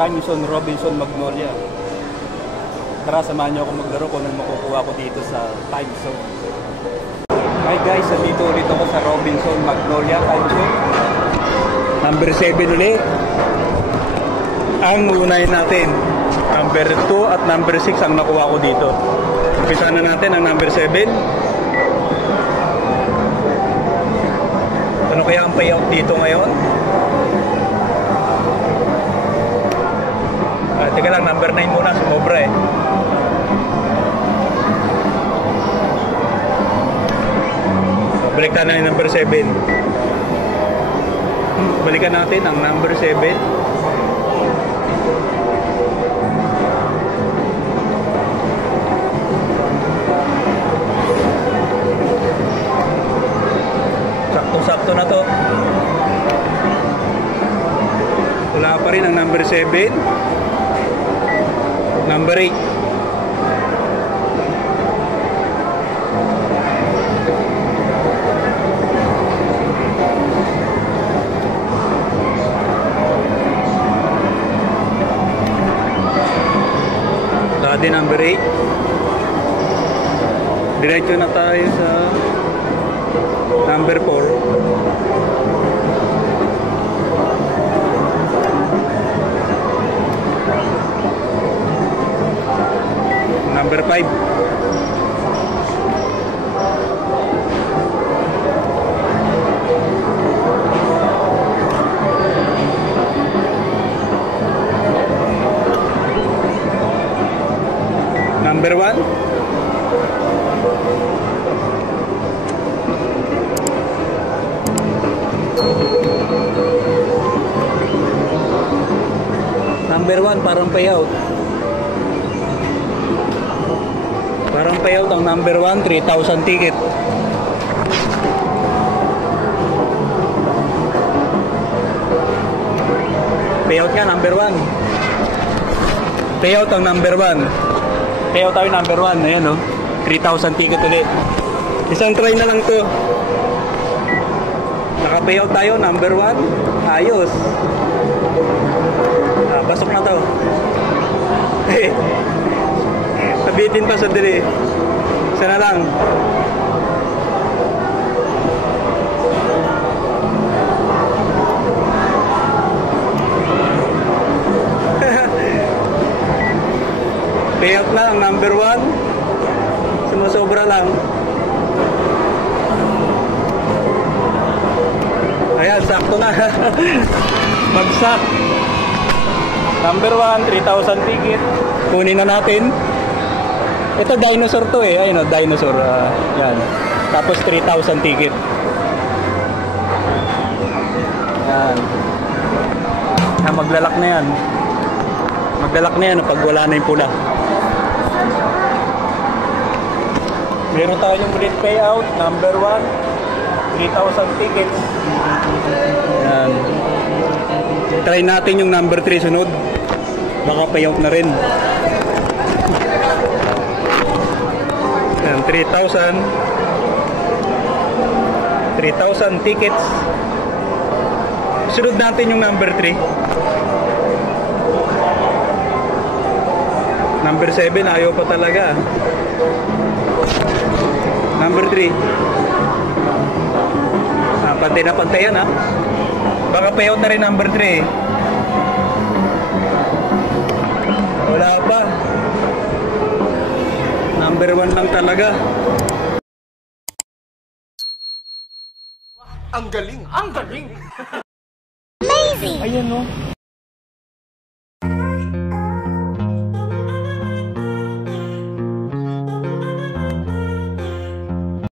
Time Zone Robinson Magnolia. Tara, samahan nyo ako maglaro kung anong makukuha ko dito sa Time Zone. Hi guys, nandito ulit ako sa Robinson Magnolia Time Zone. Number 7 ulit. Ang unahin natin, number 2 at number 6 ang nakuha ko dito. Umpisa na natin ang number 7. Ano kaya ang payout dito ngayon? Teka lang, number 9 muna, sumobra eh. Balikan na yung number 7. Balikan natin ang number 7. Sakto-sakto na to. Wala pa rin ang number 7. Number 8. Wala din number 8. Diretso na tayo sa number 4. Number 5. Number 1. Number 1 parang payout. Parang payout ang number 1, 3,000 ticket. Payout nga number 1. Payout ang number 1. Payout tayo number 1. Ayan o, 3,000 ticket ulit. Isang try na lang to. Naka-payout tayo number 1. Ayos. Pasok na to. Sabitin pa sa dili. Sana lang. Payout lang, number 1. Sumusobra lang. Ayan, sakto na. Bagsak. Number 1, 3,000 ticket. Kunin na natin. Ito dinosaur to eh. Ayun o, dinosaur. Yan. Tapos 3,000 ticket. Yan. Maglalak na yan. Maglalak na yan pag wala na yung pula. Meron tayong ulit payout. Number 1, 3,000 tickets. Yan. Try natin yung number 3 sunod. Baka payout na rin. Yan, 3,000 tickets. Sunod natin yung number 3. Number 7 ayaw pa talaga. Number 3. Pantay na pantay yan ha. Baka payout na rin number 3. Wala pa. Number 1 lang talaga. Ang galing! Ang galing! Amazing! Ayan no.